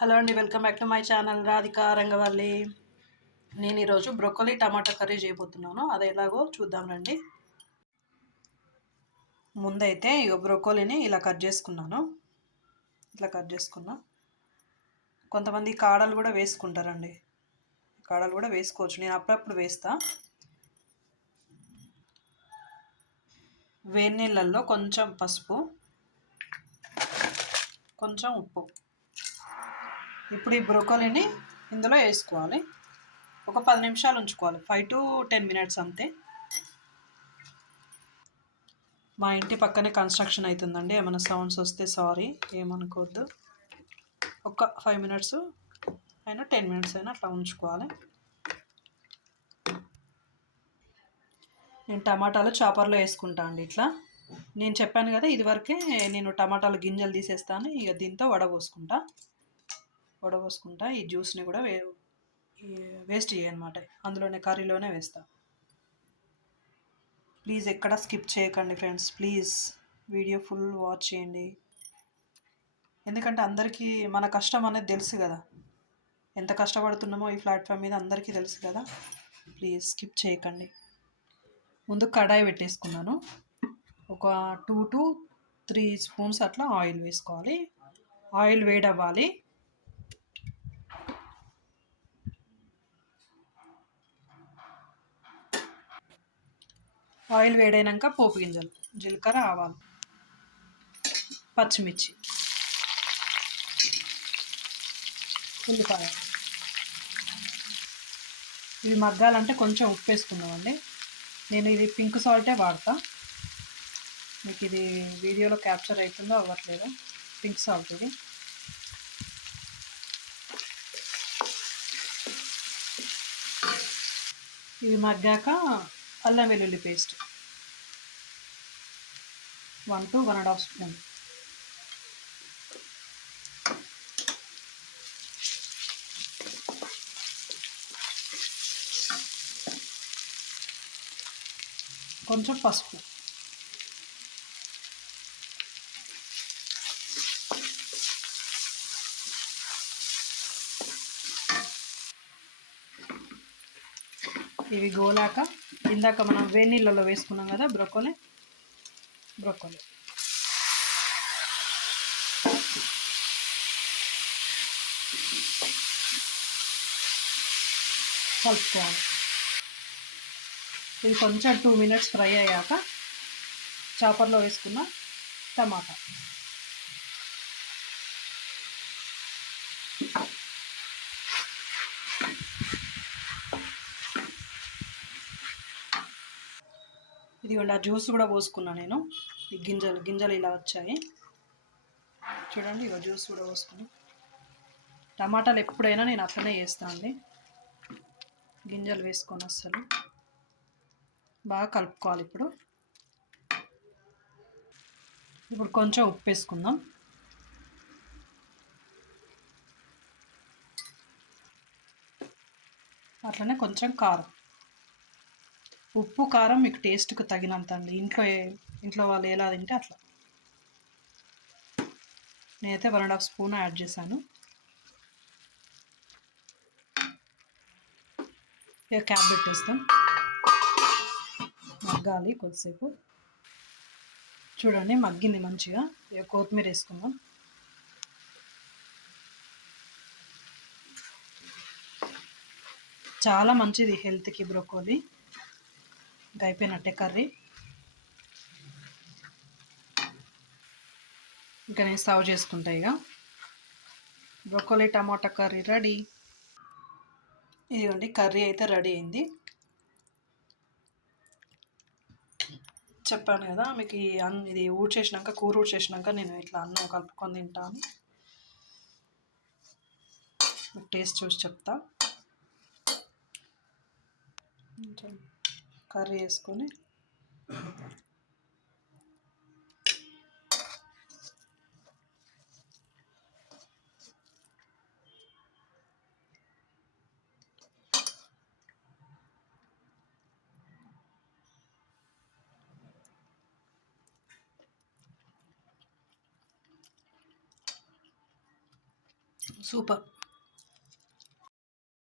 Hello అండి, welcome back to my channel Radhika Rangavalli. నేను ఈరోజు బ్రొక్కలి టమాటా కర్రీ చేయబోతున్నాను. అది ఎలాగో చూద్దాం రండి. ముందైతే బ్రొక్కలిని ఇలా కట్ చేసుకున్నాను. ఇట్లా కట్ చేసుకున్నా. కొంతమంది కాడలు కూడా వేసుకుంటారండి. కాడలు కూడా వేసుకోవచ్చు, నేను అప్పుడప్పుడు వేస్తా. వేడి నీళ్ళల్లో కొంచెం పసుపు, కొంచెం ఉప్పు. ఇప్పుడు ఈ బ్రొక్కలిని ఇందులో వేసుకోవాలి. ఒక 10 నిమిషాలు ఉంచుకోవాలి, 5 to 10 minutes అంతే. మా ఇంటి పక్కనే కన్స్ట్రక్షన్ అవుతుందండి, ఏమైనా సౌండ్స్ వస్తే సారీ, ఏమనుకోవద్దు. ఒక 5 minutes అయినా 10 minutes అయినా అట్లా ఉంచుకోవాలి. నేను టమాటాలు చాపర్లో వేసుకుంటా అండి. ఇట్లా నేను చెప్పాను కదా, ఇదివరకే నేను టమాటాలు గింజలు తీసేస్తాను. ఇక దీంతో వడపోసుకుంటా. ఈ జ్యూస్ని కూడా వేస్ట్ చేయనమాట, అందులోనే కర్రీలోనే వేస్తా. ప్లీజ్ ఎక్కడ స్కిప్ చేయకండి friends, please video full watch చేయండి. ఎందుకంటే అందరికీ మన కష్టం అనేది తెలుసు కదా, ఎంత కష్టపడుతున్నామో ఈ ప్లాట్ఫామ్ మీద అందరికీ తెలుసు కదా. ప్లీజ్ స్కిప్ చేయకండి. ముందు కడాయి పెట్టేసుకున్నాను. ఒక 2 to 3 స్పూన్స్ అట్లా ఆయిల్ వేసుకోవాలి. ఆయిల్ వేడవ్వాలి. ఆయిల్ వేడైనాక పోపు గింజలు, జీలకర్ర, ఆవాలు, పచ్చిమిర్చి, ఉల్లిపాయ. ఇవి మగ్గాలంటే కొంచెం ఉప్పు వేసుకుందామండి. నేను ఇది పింక్ సాల్టే వాడతా. మీకు ఇది వీడియోలో క్యాప్చర్ అవుతుందో అవ్వట్లేదో, పింక్ సాల్ట్ ఇది. ఇవి మగ్గాక అల్లం వెల్లుల్లి పేస్ట్ 1 to 1.5 స్పూన్. కొంచెం పసుపు. ఇవి గోలాక ఇందాక మనం వేడి నీళ్ళలో వేసుకున్నాం కదా బ్రొక్కలి కలుపుకోవాలి. ఇది కొంచెం 2 minutes ఫ్రై అయ్యాక చాపర్లో వేసుకున్న టమాటా, ఇదిగోండి ఆ జ్యూస్ కూడా పోసుకున్నా నేను. ఈ గింజలు ఇలా వచ్చాయి చూడండి. ఇక జ్యూస్ కూడా పోసుకుని, టమాటాలు ఎప్పుడైనా నేను అట్లనే చేస్తాను అండి, గింజలు వేసుకొని. అస్సలు బాగా కలుపుకోవాలి. ఇప్పుడు కొంచెం ఉప్పు వేసుకుందాం. అట్లనే కొంచెం కారం. ఉప్పు కారం మీకు టేస్ట్కి తగినంత అండి. ఇంట్లో వాళ్ళు ఎలా తింటే అట్లా. నేనైతే 1.5 స్పూన్ యాడ్ చేశాను. ఇక క్యాప్ పెట్టేస్తాం, మగ్గాలి కొద్దిసేపు. చూడండి మగ్గింది మంచిగా. ఇక కొత్తిమీర వేసుకుందాం. చాలా మంచిది హెల్త్కి బ్రొకోలీ. ఇంకా అయిపోయినట్టే కర్రీ. ఇంకా నేను సర్వ్ చేసుకుంటా. ఇక బ్రొకోలీ టమాటా కర్రీ రెడీ. ఇదిగోండి కర్రీ అయితే రెడీ అయింది. చెప్పాను కదా మీకు, ఇది కూర ఊడ్చేసినాక నేను ఇట్లా అన్నం కలుపుకొని తింటాను. మీకు టేస్ట్ చూసి చెప్తా. కర్రీ వేసుకొని సూపర్.